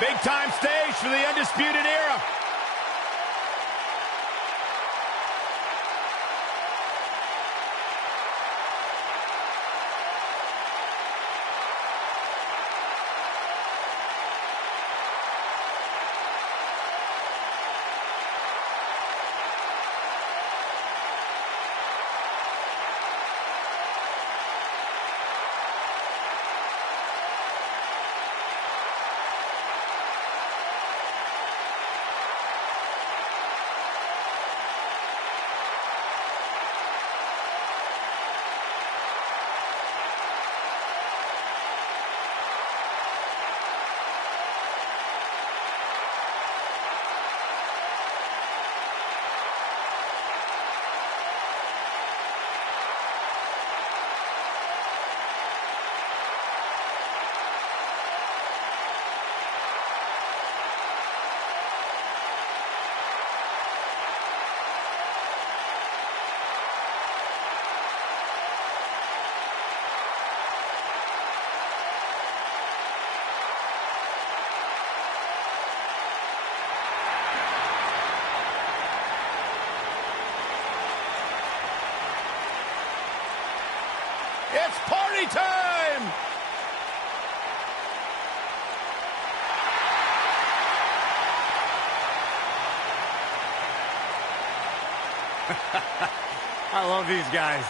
Big time stage for the Undisputed Era. It's party time! I love these guys.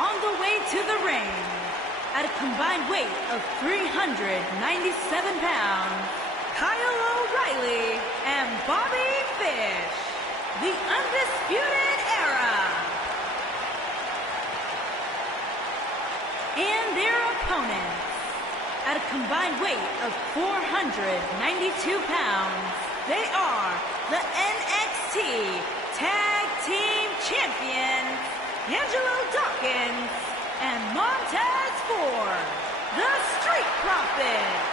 On the way to the ring, at a combined weight of 397 pounds, Kyle O'Reilly and Bobby Fish, the Undisputed Era. And their opponents, at a combined weight of 492 pounds, they are the NXT Tag Team Champions, Angelo Dawkins and Montez Ford, the Street Profits.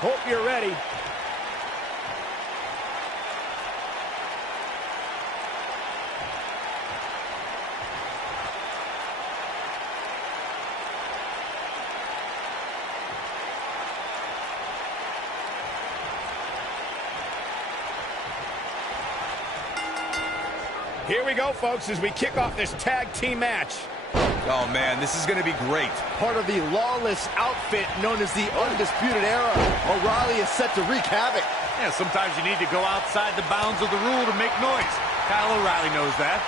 Hope you're ready. Here we go, folks, as we kick off this tag team match. Oh, man, this is going to be great. Part of the lawless outfit known as the Undisputed Era, O'Reilly is set to wreak havoc. Yeah, sometimes you need to go outside the bounds of the rule to make noise. Kyle O'Reilly knows that.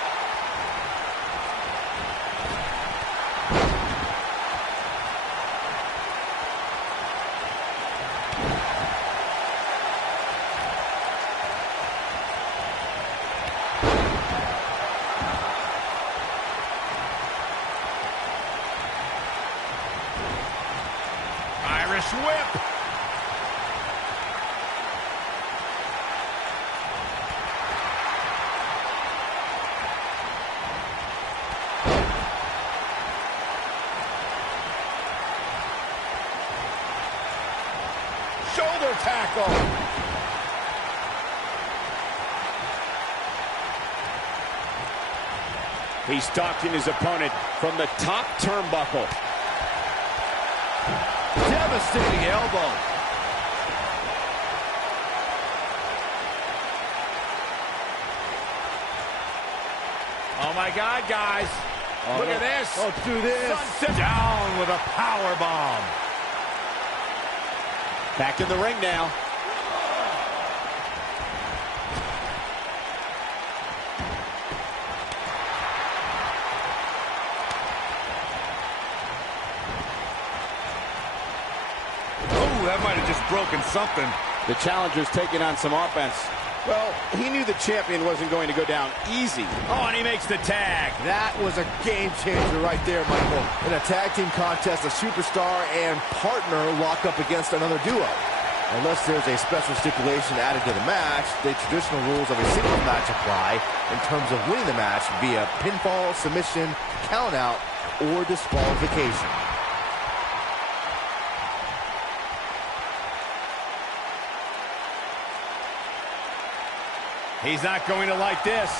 Whip. tackle. He's stalking his opponent from the top turnbuckle. Devastating elbow. Oh, my God, guys. Look at this. Don't do this. Sunset down with a power bomb. Back in the ring now. Oh, that might have just broken something. The challenger's taking on some offense. Well, he knew the champion wasn't going to go down easy. Oh, and he makes the tag. That was a game changer right there, Michael. In a tag team contest, a superstar and partner lock up against another duo. Unless there's a special stipulation added to the match, the traditional rules of a singles match apply in terms of winning the match via pinfall, submission, countout, or disqualification. He's not going to like this.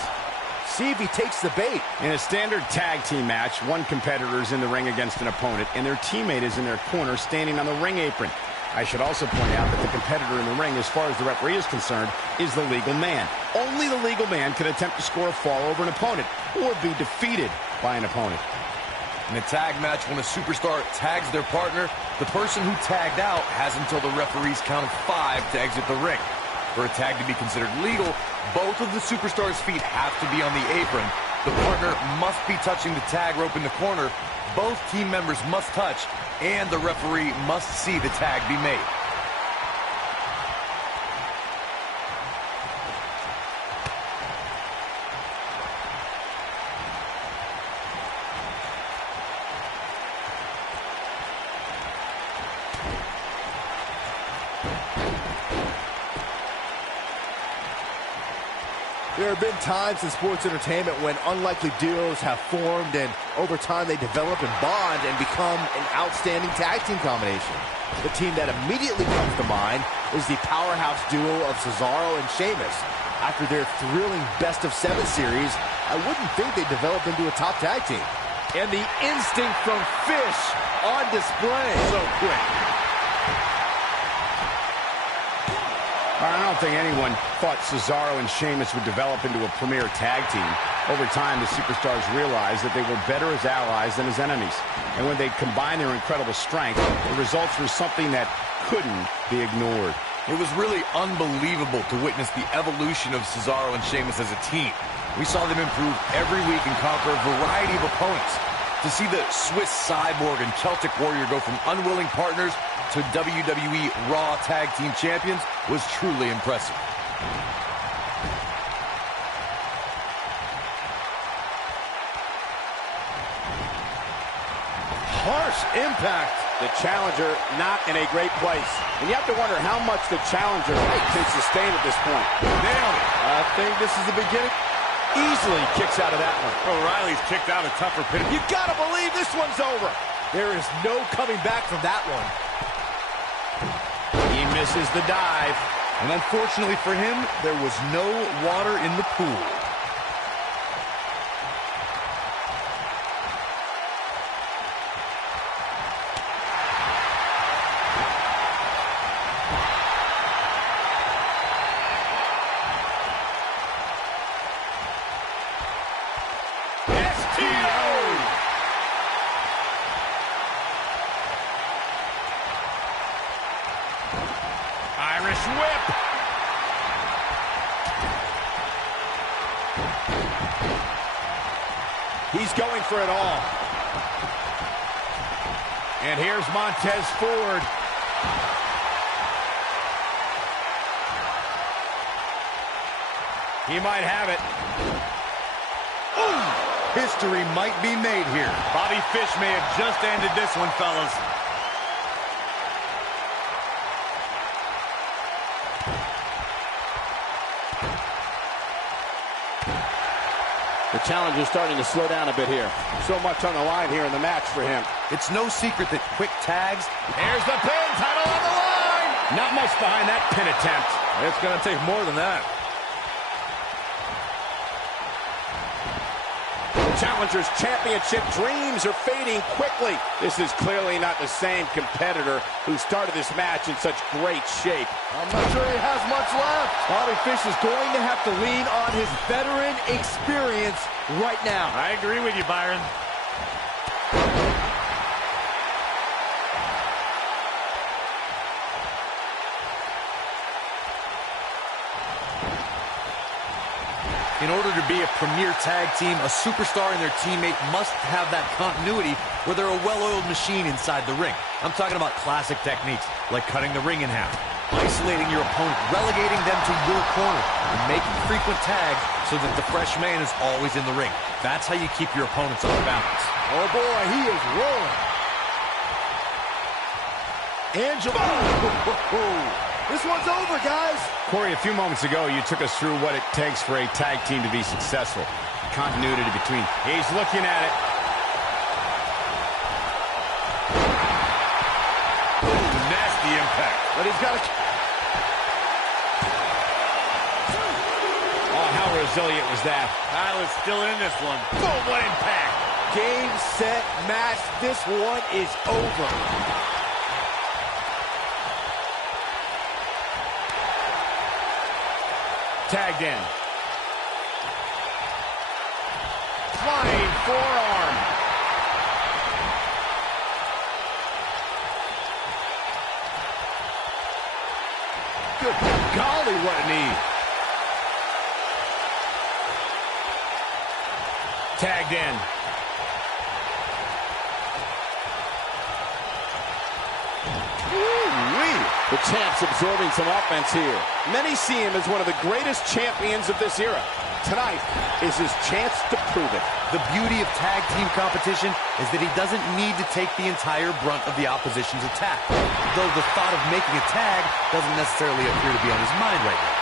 See if he takes the bait. In a standard tag team match, one competitor is in the ring against an opponent, and their teammate is in their corner standing on the ring apron. I should also point out that the competitor in the ring, as far as the referee is concerned, is the legal man. Only the legal man can attempt to score a fall over an opponent or be defeated by an opponent. In a tag match, when a superstar tags their partner, the person who tagged out has until the referee's count of 5 to exit the ring. For a tag to be considered legal, both of the superstar's feet have to be on the apron. The partner must be touching the tag rope in the corner. Both team members must touch, and the referee must see the tag be made. There have been times in sports entertainment when unlikely duos have formed, and over time they develop and bond and become an outstanding tag team combination. The team that immediately comes to mind is the powerhouse duo of Cesaro and Sheamus. After their thrilling best-of-7 series, I wouldn't think they developed into a top tag team. And the instinct from Fish on display. So quick. I don't think anyone thought Cesaro and Sheamus would develop into a premier tag team. Over time, the superstars realized that they were better as allies than as enemies. And when they combined their incredible strength, the results were something that couldn't be ignored. It was really unbelievable to witness the evolution of Cesaro and Sheamus as a team. We saw them improve every week and conquer a variety of opponents. To see the Swiss Cyborg and Celtic Warrior go from unwilling partners to WWE Raw Tag Team Champions was truly impressive. Harsh impact. The challenger not in a great place. And you have to wonder how much the challenger can sustain at this point. Nailed it. I think this is the beginning. Easily kicks out of that one. O'Reilly's kicked out a tougher pin. You gotta believe this one's over. There is no coming back from that one. He misses the dive. And unfortunately for him, there was no water in the pool. Irish whip. He's going for it all. And here's Montez Ford. He might have it. Ooh, history might be made here. Bobby Fish may have just ended this one, fellas. The challenger's starting to slow down a bit here. So much on the line here in the match for him. It's no secret that quick tags. Here's the pin, title on the line. Not much behind that pin attempt. It's going to take more than that. Challenger's championship dreams are fading quickly. This is clearly not the same competitor who started this match in such great shape. I'm not sure he has much left. Bobby Fish is going to have to lean on his veteran experience right now. I agree with you, Byron. In order to be a premier tag team, a superstar and their teammate must have that continuity where they're a well-oiled machine inside the ring. I'm talking about classic techniques, like cutting the ring in half, isolating your opponent, relegating them to your corner, and making frequent tags so that the fresh man is always in the ring. That's how you keep your opponents off balance. Oh boy, he is rolling. Angelo. This one's over, guys. Corey, a few moments ago, you took us through what it takes for a tag team to be successful. Continuity between. He's looking at it. Ooh, nasty impact. But he's got to... Oh, how resilient was that? I was still in this one. Boom, what impact. Game, set, match. This one is over. Tagged in. Flying forearm. Good golly, what a knee. Tagged in. The champ's absorbing some offense here. Many see him as one of the greatest champions of this era. Tonight is his chance to prove it. The beauty of tag team competition is that he doesn't need to take the entire brunt of the opposition's attack, though the thought of making a tag doesn't necessarily appear to be on his mind right now.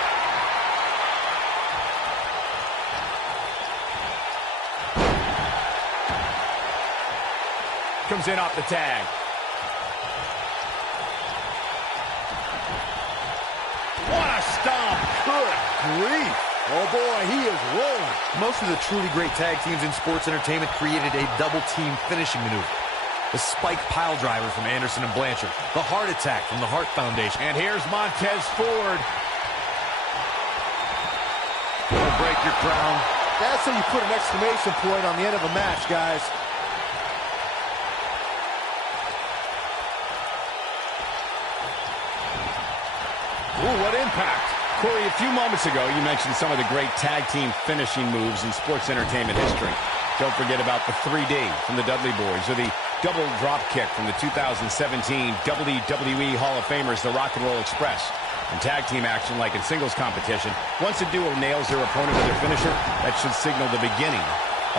Comes in off the tag. What a stomp! Good grief. Oh boy, he is rolling. Most of the truly great tag teams in sports entertainment created a double team finishing maneuver. The spike pile driver from Anderson and Blanchard. The heart attack from the Hart Foundation. And here's Montez Ford. Don't break your crown. That's how you put an exclamation point on the end of a match, guys. Ooh, what impact. Corey, a few moments ago, you mentioned some of the great tag team finishing moves in sports entertainment history. Don't forget about the 3D from the Dudley Boys, or the double drop kick from the 2017 WWE Hall of Famers, the Rock and Roll Express. In tag team action, like in singles competition, once a duo nails their opponent with their finisher, that should signal the beginning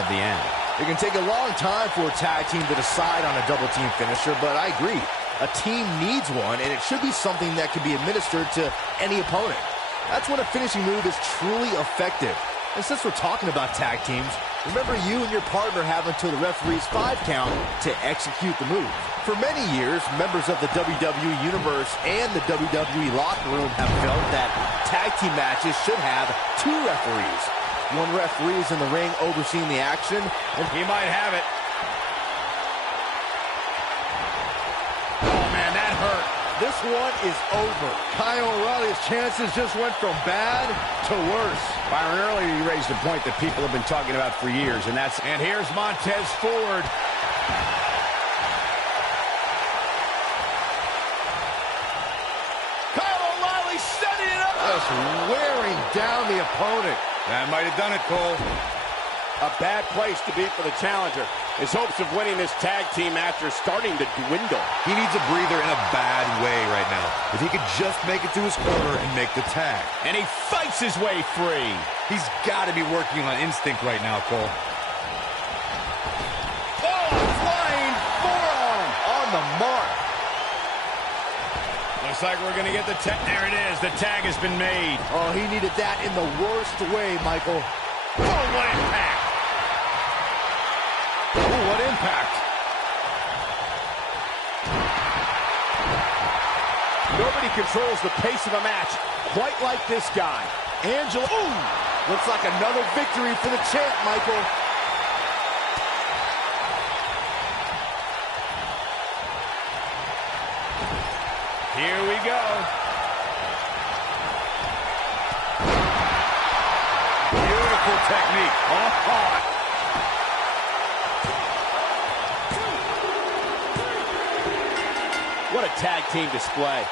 of the end. It can take a long time for a tag team to decide on a double team finisher, but I agree. A team needs one, and it should be something that can be administered to any opponent. That's when a finishing move is truly effective. And since we're talking about tag teams, remember you and your partner have until the referee's 5 count to execute the move. For many years, members of the WWE Universe and the WWE locker room have felt that tag team matches should have 2 referees. One referee is in the ring overseeing the action, and he might have it. this one is over. Kyle O'Reilly's chances just went from bad to worse. Byron, earlier you raised a point that people have been talking about for years, and that's... And here's Montez Ford. Kyle O'Reilly setting it up. Just wearing down the opponent. That might have done it, Cole. A bad place to be for the challenger. His hopes of winning this tag team match are starting to dwindle. He needs a breather in a bad way right now. If he could just make it to his corner and make the tag. And he fights his way free. He's got to be working on instinct right now, Cole. Oh, flying forearm on the mark. Looks like we're going to get the tag. There it is. The tag has been made. Oh, he needed that in the worst way, Michael. Oh, what impact. Oh, what impact. Nobody Nobody controls the pace of a match quite like this guy. Angela. Ooh! Looks like another victory for the champ, Michael. Here we go. Beautiful technique. Oh. What a tag team display.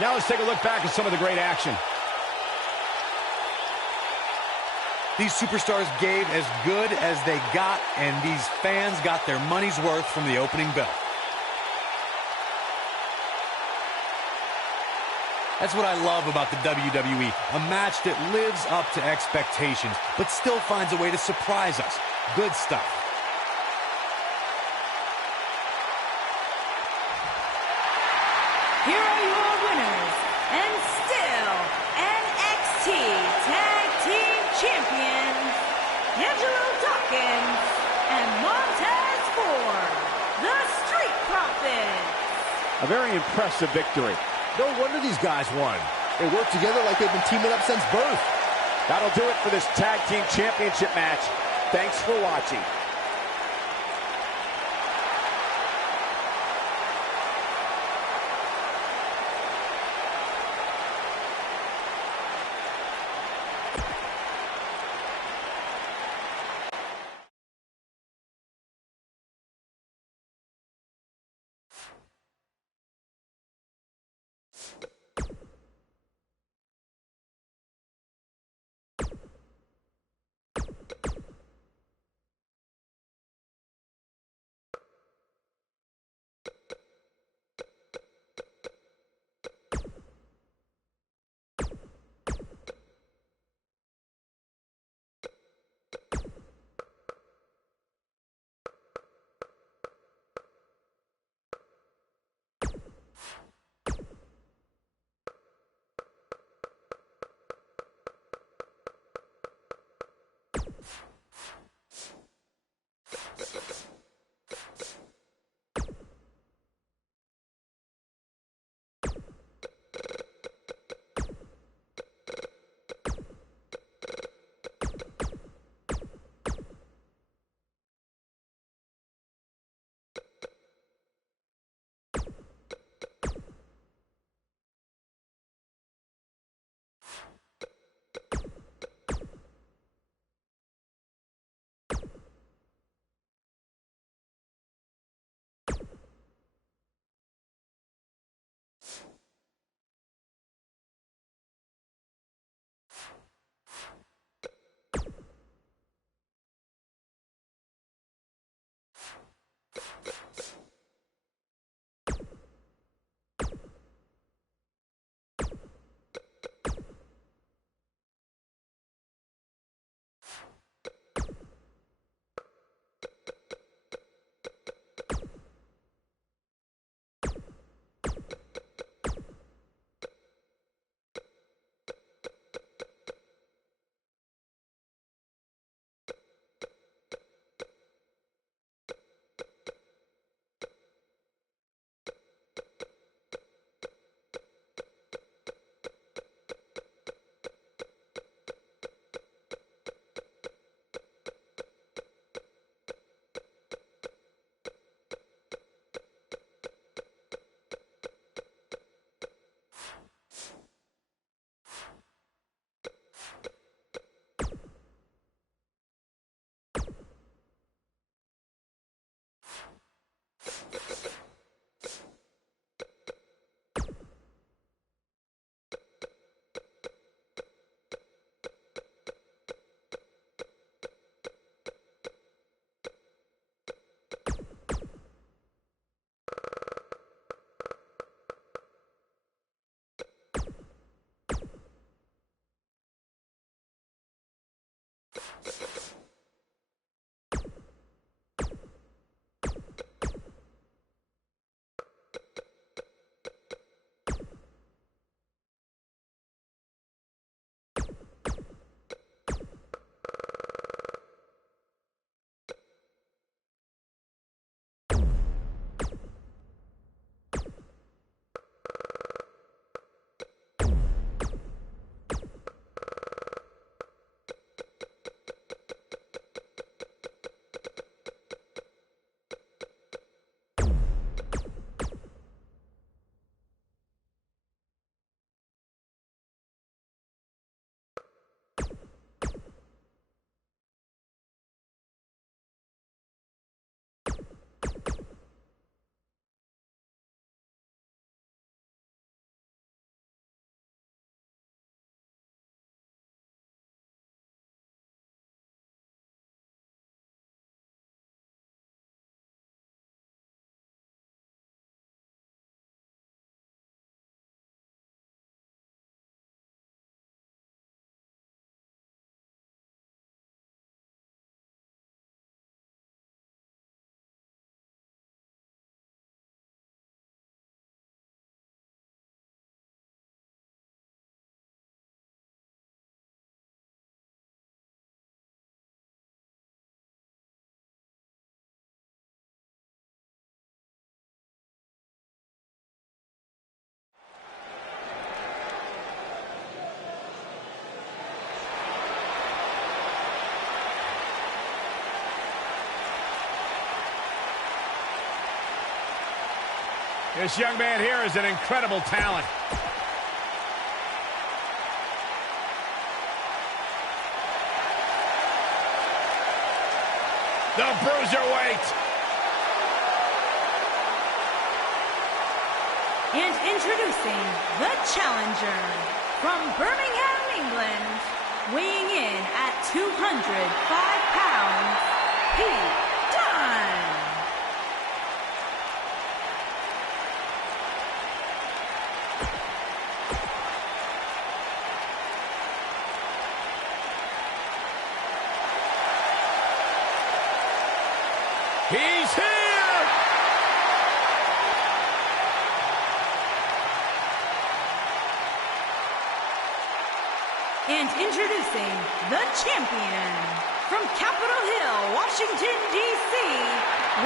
Now let's take a look back at some of the great action. These superstars gave as good as they got, and these fans got their money's worth from the opening bell. That's what I love about the WWE, a match that lives up to expectations, but still finds a way to surprise us. Good stuff. Here are your winners, and still NXT Tag Team Champions, Angelo Dawkins and Montez Ford, the Street Profits. A very impressive victory. No wonder these guys won. They work together like they've been teaming up since birth. That'll do it for this Tag Team Championship match. Thanks for watching. This young man here is an incredible talent. The bruiserweight. And introducing the challenger from Birmingham, England, weighing in at 205 pounds, Pete Dunne. He's here! And introducing the champion from Capitol Hill, Washington, D.C.,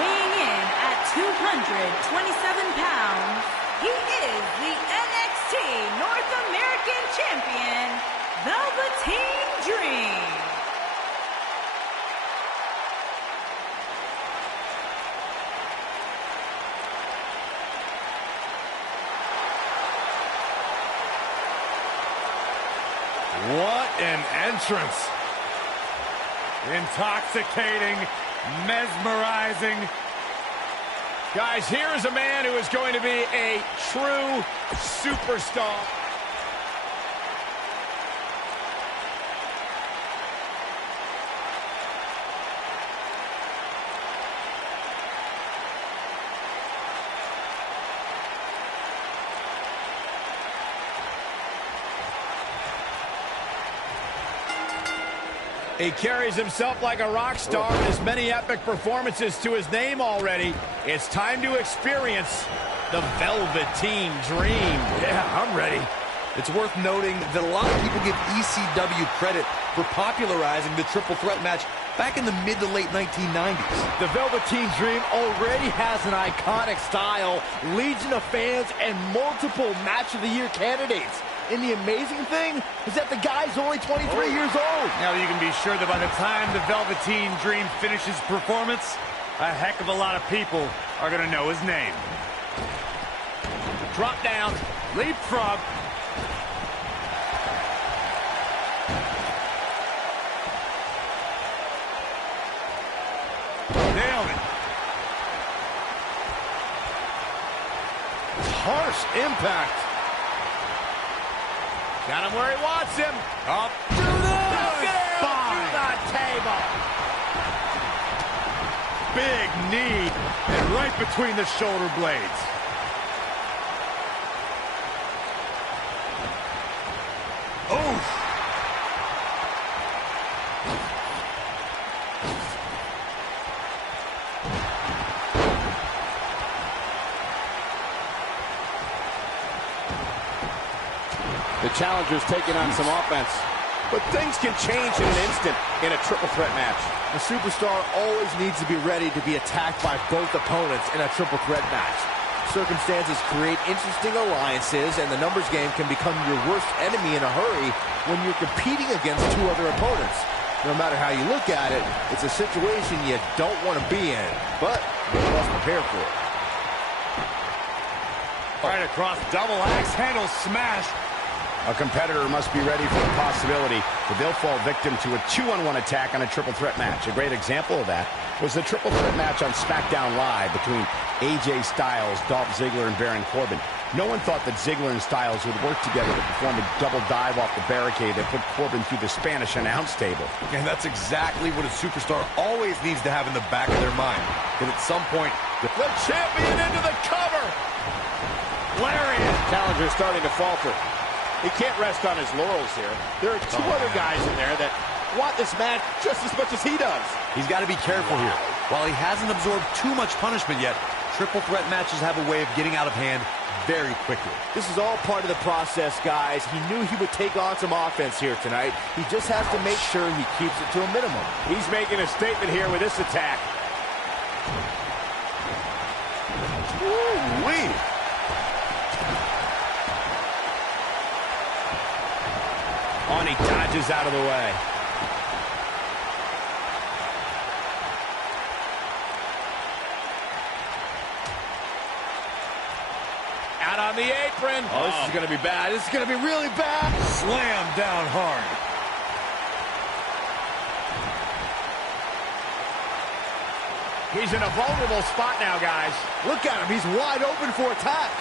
weighing in at 227 pounds, he is the NXT North American Champion, Velveteen Dream. What an entrance. Intoxicating, mesmerizing. Guys, here is a man who is going to be a true superstar. He carries himself like a rock star and has many epic performances to his name already. It's time to experience the Velveteen Dream. Yeah, I'm ready. It's worth noting that a lot of people give ECW credit for popularizing the triple threat match back in the mid to late 1990s. The Velveteen Dream already has an iconic style, legion of fans, and multiple Match of the Year candidates. And the amazing thing is that the guy's only 23 years old. Now you can be sure that by the time the Velveteen Dream finishes performance, a heck of a lot of people are going to know his name. Drop down, leapfrog. Nailed it. Harsh impact. Got him where he wants him. Up. Do this! Through the table. Big knee, and right between the shoulder blades. Oof. The challenger's taking on some offense. But things can change in an instant in a triple threat match. The superstar always needs to be ready to be attacked by both opponents in a triple threat match. Circumstances create interesting alliances, and the numbers game can become your worst enemy in a hurry when you're competing against two other opponents. No matter how you look at it, it's a situation you don't want to be in, but you must prepare for it. Right across, double axe handle smash. A competitor must be ready for the possibility that they'll fall victim to a 2-on-1 attack on a triple threat match. A great example of that was the triple threat match on SmackDown Live between AJ Styles, Dolph Ziggler, and Baron Corbin. No one thought that Ziggler and Styles would work together to perform a double dive off the barricade that put Corbin through the Spanish announce table. And that's exactly what a superstar always needs to have in the back of their mind. That at some point, The champion into the cover! Lariat. Challenger starting to falter. He can't rest on his laurels here. There are two other guys in there that want this match just as much as he does. he's got to be careful here. While he hasn't absorbed too much punishment yet, triple threat matches have a way of getting out of hand very quickly. This is all part of the process, guys. He knew he would take on some offense here tonight. He just has to make sure he keeps it to a minimum. He's making a statement here with this attack. Woo-wee. He dodges out of the way. on the apron. Oh, this is going to be bad. This is going to be really bad. Slam down hard. He's in a vulnerable spot now, guys. Look at him. He's wide open for attack.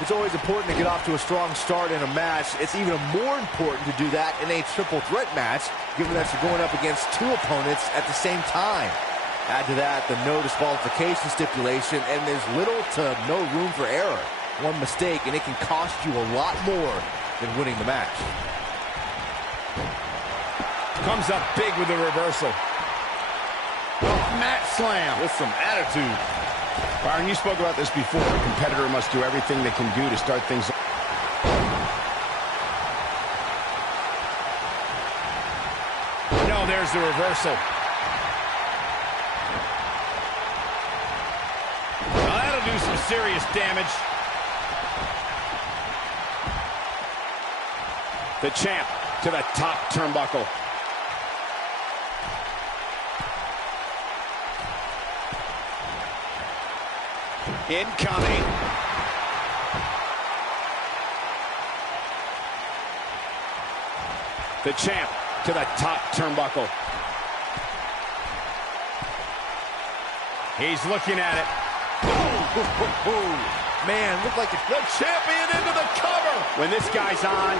It's always important to get off to a strong start in a match. It's even more important to do that in a triple threat match, given that you're going up against two opponents at the same time. Add to that the no disqualification stipulation, and there's little to no room for error. One mistake, and it can cost you a lot more than winning the match. Comes up big with the reversal. Mat slam. With some attitude. Byron, you spoke about this before. A competitor must do everything they can do to start things. No, there's the reversal. Well, that'll do some serious damage. The champ to the top turnbuckle. Incoming. The champ to the top turnbuckle. He's looking at it. Man, looked like The champion into the cover. When this guy's on,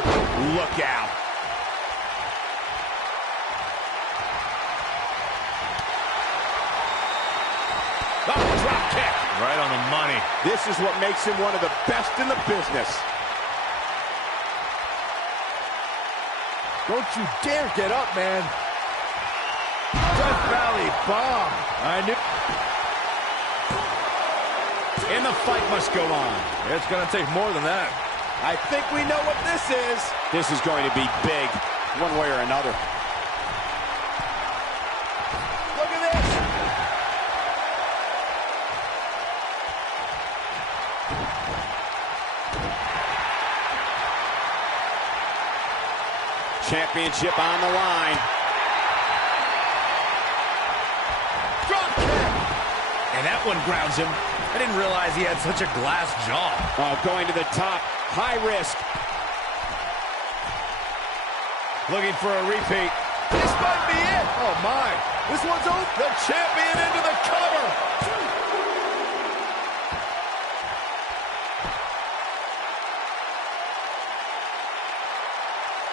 look out. Oh, drop kick. Right on the money. This is what makes him one of the best in the business. Don't you dare get up, man. Death Valley bomb. I knew. And the fight must go on. It's going to take more than that. I think we know what this is. This is going to be big, one way or another. Look at this. Championship on the line. Drop kick. And that one grounds him. I didn't realize he had such a glass jaw. Oh, going to the top. High risk. Looking for a repeat. This might be it. Oh, my. This one's over. The champion into the cover.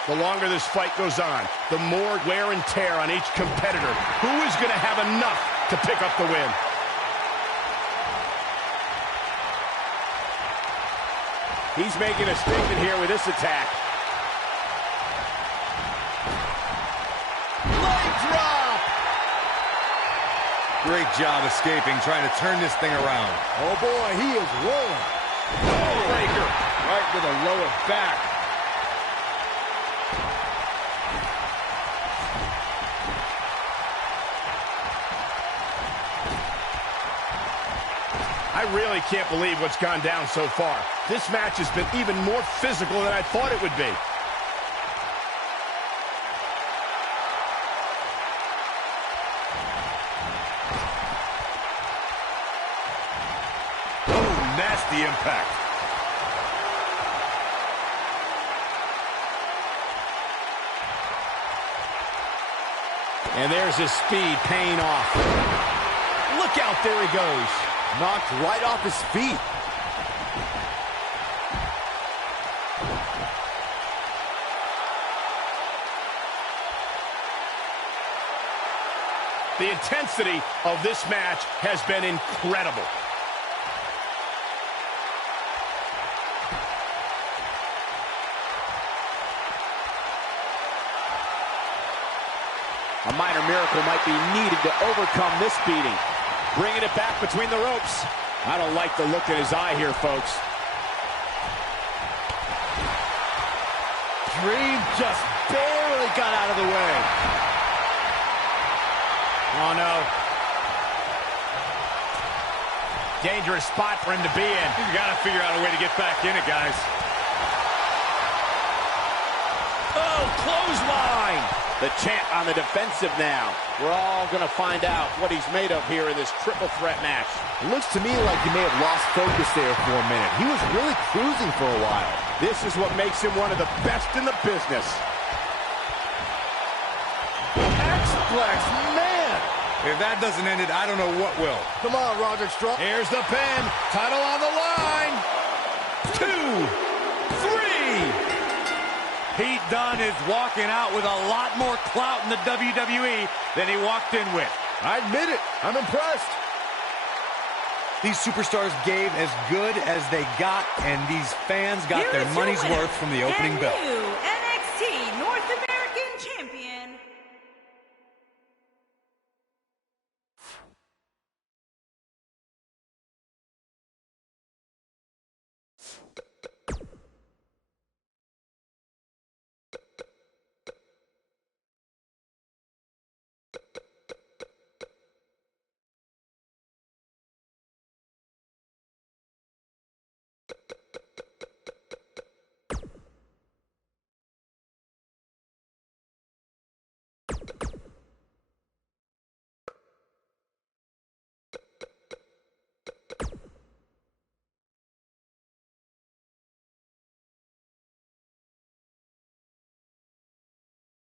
The longer this fight goes on, the more wear and tear on each competitor. Who is going to have enough to pick up the win? He's making a statement here with this attack. Leg drop! Great job escaping, trying to turn this thing around. Oh, boy, he is rolling. Breaker. Right to the lower back. I really can't believe what's gone down so far. This match has been even more physical than I thought it would be. Oh, nasty impact. And there's his speed paying off. Look out, there he goes. Knocked right off his feet. The intensity of this match has been incredible. A minor miracle might be needed to overcome this beating. Bringing it back between the ropes. I don't like the look in his eye here, folks. Dream just barely got out of the way. Oh, no. Dangerous spot for him to be in. You gotta figure out a way to get back in it, guys. Oh, clothesline. The champ on the defensive now. We're all going to find out what he's made of here in this triple threat match. It looks to me like he may have lost focus there for a minute. He was really cruising for a while. This is what makes him one of the best in the business. X-Flex, man! If that doesn't end it, I don't know what will. Come on, Roderick Strong. Here's the pin. Title on the line. 2, 3. Pete Dunne is walking out with a lot more clout in the WWE than he walked in with. I admit it. I'm impressed. These superstars gave as good as they got, and these fans got their money's worth from the opening bell. New NXT North American Champion.